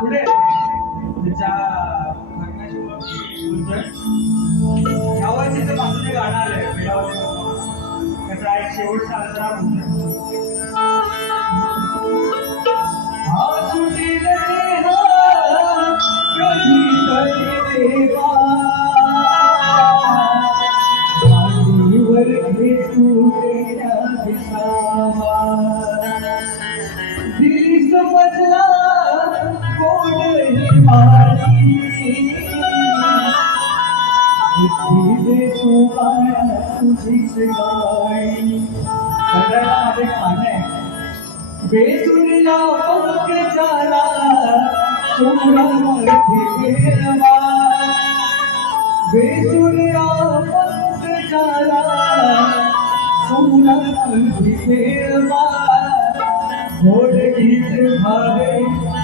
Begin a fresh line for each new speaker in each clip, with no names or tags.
पुढे. त्याच्या लग्नाची बाजूने गाणं आलंय त्याचा एक शेवटचा दिली समजला कोण ही मारी बुद्धी दे तू बाळा तुझीच गाई माझे खाणं आहे बेसुरीला पंख झाला सोहळ्यामध्ये गेला बेसुरीला पंख झाला सोहळ्यामध्ये गेला गोड गीत भावे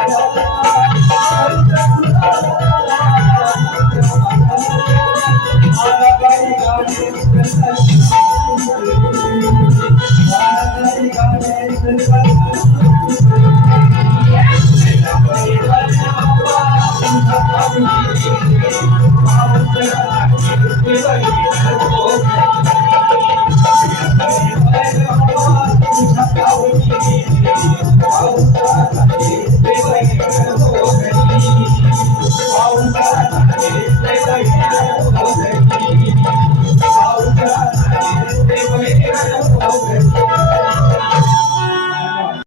Thank you.